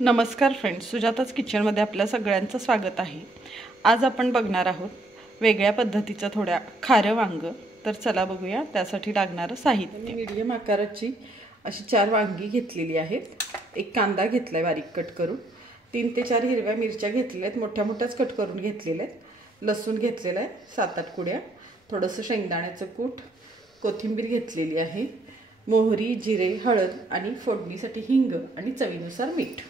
नमस्कार फ्रेंड्स, सुजाताच किचनमध्ये आपल्या सगळ्यांचं स्वागत आहे। आज आपण बघणार आहोत वेगळ्या पद्धतीचं थोड्या खारं वांग। तर चला बघूया त्यासाठी लागणारं साहित्य। मी मीडियम आकाराची अशी 4 वांगी घेतलेली आहेत। एक कांदा घेतलाय बारीक कट करून, 3 ते 4 हिरव्या मिरच्या घेतलेल्या आहेत, मोठ्या मोठ्याच कट करून घेतलेल्या आहेत। लसूण घेतलेला आहे 7-8 कुड्या, थोडंसं शेंगदाण्याचं कूट, कोथिंबीर घेतलेली आहे, मोहरी, जिरे, हळद आणि फोडणीसाठी हिंग आणि चवीनुसार मीठ।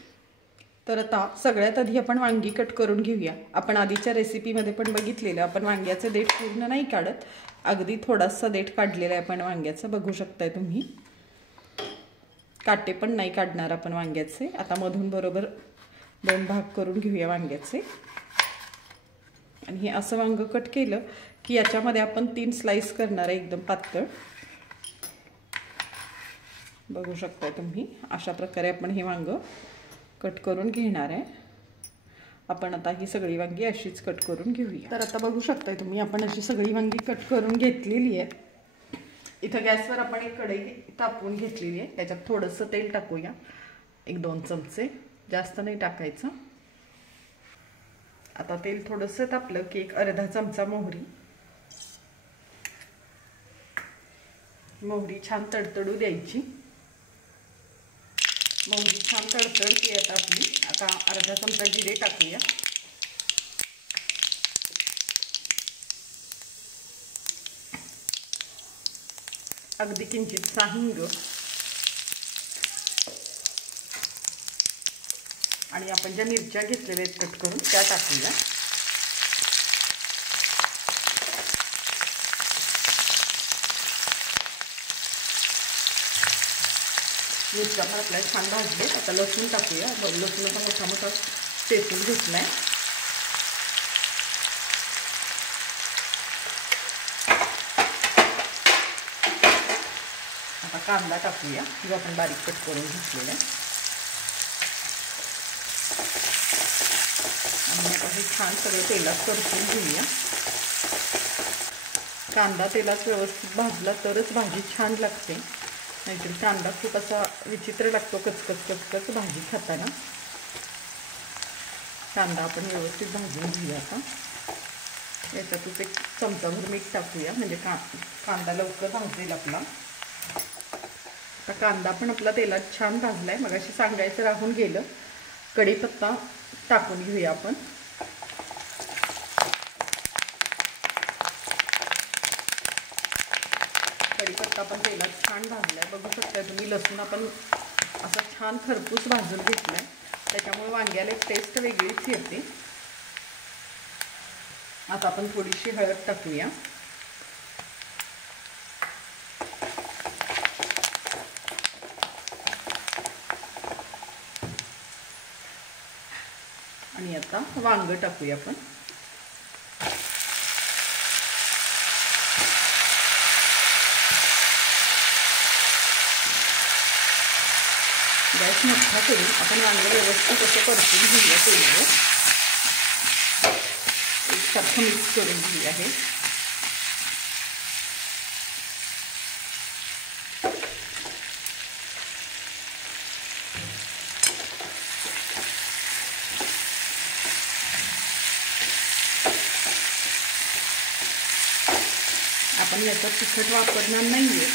तर आता सगळ्यात आधी आपण वांगी कट करून घेऊया। आपण आधीच्या रेसिपीमध्ये पण बघितलेलं, आपण वांग्याचे देठ पूर्ण नाही काढत, अगदी थोडासा देठ काढलेला आहे आपण वांग्याचा, बघू शकताय तुम्ही। काटे पण नाही काढणार आपण वांग्याचे। आता मधून बरोबर 2 भाग करून घेऊया वांग्याचे। आणि हे असं वांग कट केलं की याच्यामध्ये आपण 3 स्लाइस करणार आहे, एकदम पातळ, बघू शकताय तुम्ही। अशा प्रकारे आपण हे वांग कट करून घेणार आहे। आपण आता ही सगळी वांगी अशीच कट करून घेऊया। तर आता बघू शकताय तुम्ही, आपण अशी सगळी वांगी कट करून घेतलेली आहे। इथं गॅसवर आपण एक कढई तापवून घेतलेली आहे, त्याच्यात थोडंसं तेल टाकूया, 1-2 चमचे, जास्त नाही टाकायचं। आता तेल थोडंसं तापलं की एक अर्धा चमचा मोहरी छान तडतडू द्यायची। मोहरी छान तडतडते आता आपली। आता अर्धा चमचा जिरे टाकूया, अगदी किंचितसा हिंग, आणि आपण ज्या मिरच्या घेतलेल्या आहेत कट करून त्या टाकूया। मिरच्या पण आपल्याला छान भाजले। आता लसूण टाकूया, लसूण आता मोठा मोठा चेचून घेतलाय। आता कांदा टाकूया, जो आपण बारीक कट करून घेतलेला आहे, आणि आता हे छान सगळे तेलात परतून घेऊया। कांदा तेलात व्यवस्थित भाजला तरच भाजी छान लागते, नाहीतर कांदा खूप असा विचित्र लागतो, कचकच भाजी खाताना। कांदा आपण व्यवस्थित भाजून घेऊया। आता याच्यातच 1 चमचाभर मीठ टाकूया, म्हणजे कांदा लवकर भाजेल आपला। आता कांदा पण आपला तेलात छान भाजलाय। मगाशी सांगायचं राहून गेलं, कढीपत्ता टाकून घेऊया आपण। कढीपत्ता पण तेलात छान भाजलाय, बघू शकता तुम्ही। लसूण आपण असा छान खरपूस भाजून घेतलाय, त्याच्यामुळे वांग्याला एक टेस्ट वेगळीच येते। आता आपण थोडीशी हळद टाकूया, आणि आता वांग टाकूया आपण। गॅस मोठा करून आपण वांग व्यवस्थित असं परतून घेऊया तेलावर, एकसारखं मिक्स करून घेऊया हे। आपण याच्यात तिखट वापरणार नाहीये,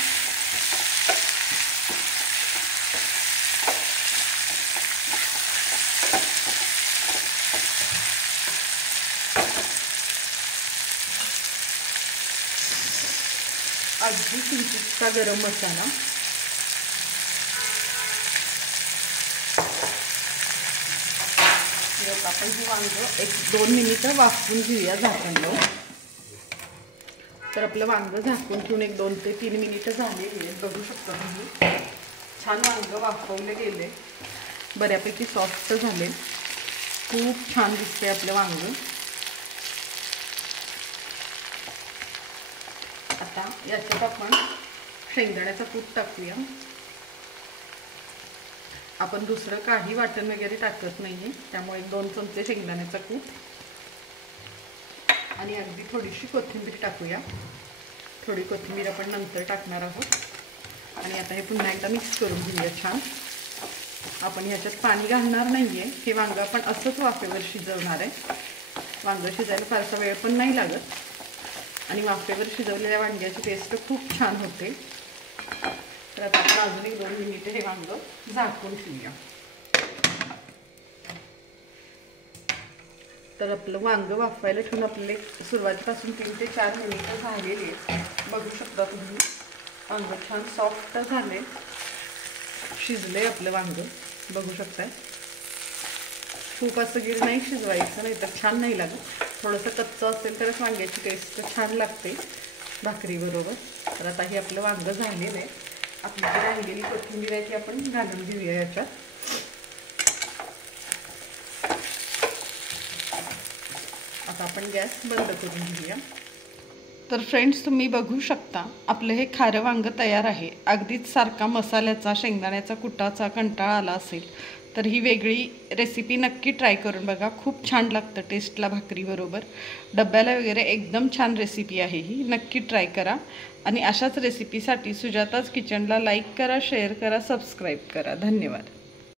अगदी किंचितसा गरम मसाला, आपण हे वांग 1-2 मिनिटं वाफवून घेऊया झाकणवर। तर आपलं वांग झाकून ठेवून 1-2 ते 3 मिनिटं झालेली आहेत, बघू शकता तुम्ही। छान वांग वाफवले गेले, बऱ्यापैकी सॉफ्ट झाले, खूप छान दिसते आपलं वांग। आता याच्यात आपण शेंगदाण्याचा कूट टाकूया। आपण दुसरं काही वाटण वगैरे टाकत नाहीये, त्यामुळे 1-2 चमचे शेंगदाण्याचा कूट आणि अगदी थोडीशी कोथिंबीर टाकूया। थोडी कोथिंबीर आपण नंतर टाकणार आहोत। आणि आता हे पुन्हा एकदा मिक्स करून घेऊया छान। आपण ह्याच्यात पाणी घालणार नाही आहे. हे वांगं आपण असंच वाफेवर शिजवणार आहे. वांगं शिजायला फारसा वेळ पण नाही लागत आणि वाफेवर शिजवलेल्या वांग्याची टेस्ट खूप छान होते. तर आता आपण अजून 1-2 मिनिटे हे वांगं झाकून ठेवूया. तर आपलं वांगं वाफवायला ठेवून आपले सुरुवातीपासून 3 ते 4 मिनिटं झालेली आहेत. बघू शकता तुम्ही वांगं छान सॉफ्ट झाले, शिजले आपलं वांगं. बघू शकताय. खूप असं गिर नाही शिजवायचं, नाही तर छान नाही लागत. थोडंसं कच्चं असेल तरच वांग्याची टेस्ट छान लागते भाकरीबरोबर. तर आता हे आपलं वांगं झालेलं आहे. आपली जी राहिलेली कोथिंबीर आहे ती आपण घालून घेऊया याच्यात. आता आपण गॅस बंद करून घेऊया. तर फ्रेंड्स, तुम्ही बघू शकता आपलं हे खारं वांगं तयार आहे. अगदीच सारखा मसाल्याचा शेंगदाण्याचा कुटाचा कंटाळा आला असेल तर ही वेगळी रेसिपी नक्की ट्राय करून बघा. खूप छान लागतं टेस्टला भाकरीबरोबर. डब्याला वगैरे एकदम छान रेसिपी आहे ही. नक्की ट्राय करा. आणि अशाच रेसिपीसाठी सुजाताज किचनला लाईक करा, शेअर करा, सबस्क्राईब करा. धन्यवाद.